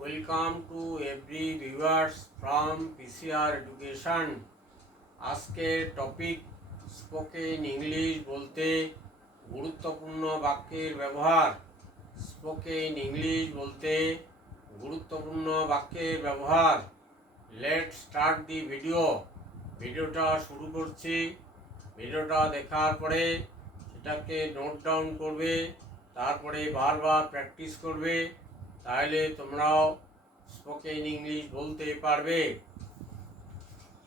Welcome to every viewers from PCR education আজকের topic spoken English বলতে গুরুত্বপূর্ণ বাক্যের ব্যবহার। স্পোকেন ইংলিশ বলতে গুরুত্বপূর্ণ বাক্যের ব্যবহার। লেট স্টার্ট দি ভিডিও ভিডিওটা শুরু করছি। ভিডিওটা দেখার পরে সেটাকে নোট ডাউন করবে, তারপরে বারবার প্র্যাকটিস করবে। তাহলে তোমরাও স্পোকেন ইংলিশ বলতে পারবে।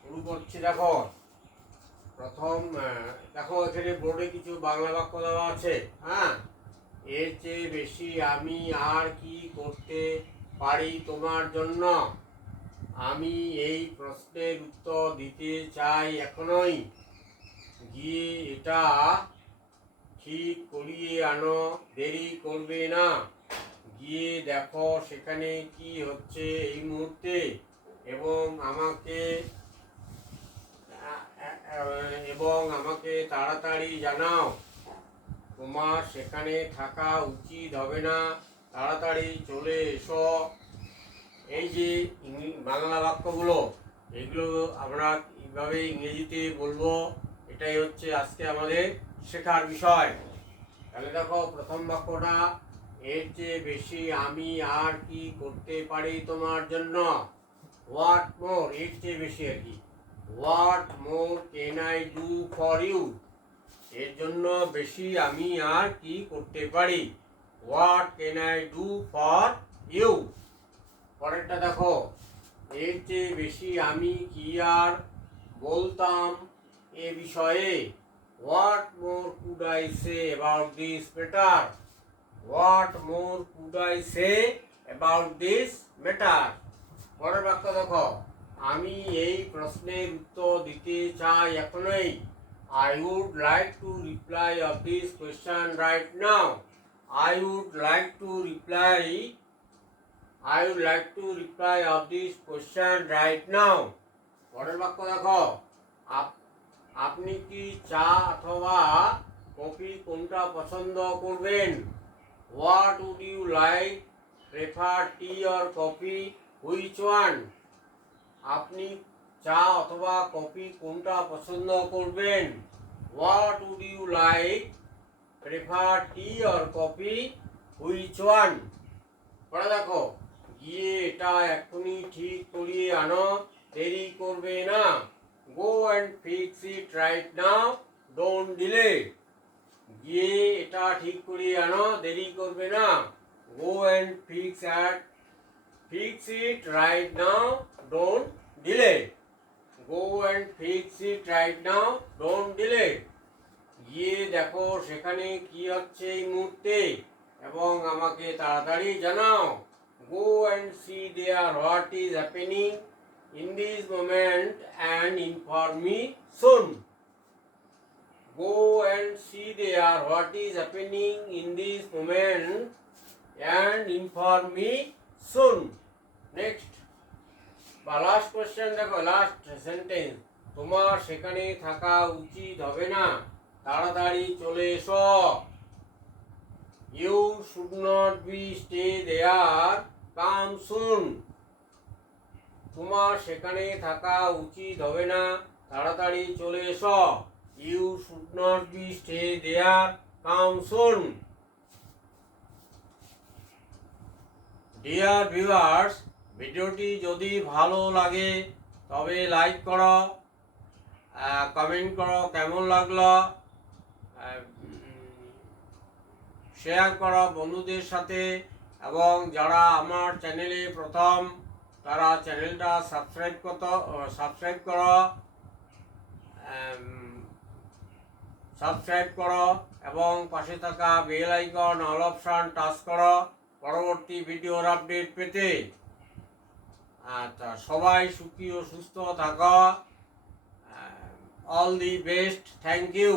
শুরু করছি দেখো। প্রথম দেখো এখানে বোর্ডে কিছু বাংলা বাক্য দেওয়া আছে। হ্যাঁ? এর চেয়ে বেশি আমি আর কি করতে পারি তোমার জন্য? আমি এই প্রশ্নের উত্তর দিতে চাই এখনই। গিয়ে এটা ঠিক করিয়ে আনো। দেরি করবে না। গিয়ে দেখো সেখানে কি হচ্ছে এই মুহূর্তে এবং আমাকে এবং আমাকে তাড়াতাড়ি জানাও। তোমার সেখানে থাকা উচিত হবে না। তাড়াতাড়ি চলে এসো। এই যে বাংলা বাক্যগুলো, এগুলো আমরা এইভাবে ইংরেজিতে বলব, এটাই হচ্ছে আজকে আমাদের শেখার বিষয়। তাহলে দেখো প্রথম বাক্যটা এর চেয়ে বেশি আমি আর কি করতে পারি তোমার জন্য? হোয়াট মোর এর চেয়ে বেশি আর কি। হোয়াট মোর কেন আই ডু ফর ইউ এর জন্য বেশি আমি আর কি করতে পারি? What can I do for you পরেরটা দেখো। এর চেয়ে বেশি আমি কি আর বলতাম এ বিষয়ে? What more could I say about this matter what more could I say about this matter পরের বাক্য দেখো আমি এই প্রশ্নের উত্তর দিতে চাই এখনই I would like to reply of this question right now. I would like to reply. I would like to reply of this question right now. পরের বাক্য দেখো আপ- আপনি কি চা অথবা কফি কোনটা পছন্দ করবেন what would you like prefer tea or coffee which one আপনি চা অথবা কফি কোনটা পছন্দ করবেন? What would you like prefer tea or coffee which one পড়ে দেখো। গিয়ে এটা এক্ষুনি ঠিক করিয়ে আনো। দেরি করবে না। Go and fix it right now don't delay গিয়ে এটা ঠিক করিয়ে আনো, দেরি করবে না। Go and fix at fix it right now don't delay go and fix it right now don't delay গিয়ে দেখো সেখানে কি হচ্ছে এই মুহূর্তে, এবং আমাকে তাড়াতাড়ি জানাও। Go and see there what is happening in this moment and inform me go and see there what is happening in this moment and inform me soon next বা লাস্ট কোশ্চেন দেখো লাস্ট সেন্টেন্স তোমার সেখানে থাকা উচিত হবে না। তাড়াতাড়ি চলে এসো। You should not be stay there come soon তোমার সেখানে থাকা উচিত হবে না। তাড়াতাড়ি চলে এসো। You should not be stay there come soon dear viewers ভিডিওটি যদি ভালো লাগে, তবে লাইক করো কমেন্ট করো, কেমন লাগল শেয়ার করো বন্ধুদের সাথে, এবং যারা আমার চ্যানেলে প্রথম, তারা চ্যানেলটা সাবস্ক্রাইব করতো সাবস্ক্রাইব করো। সাবস্ক্রাইব করো এবং পাশে থাকা bell icon all option touch করো। পরবর্তী ভিডিওর আপডেট পেতে আচ্ছা সবাই সুখী ও সুস্থ থাকো। All the best thank you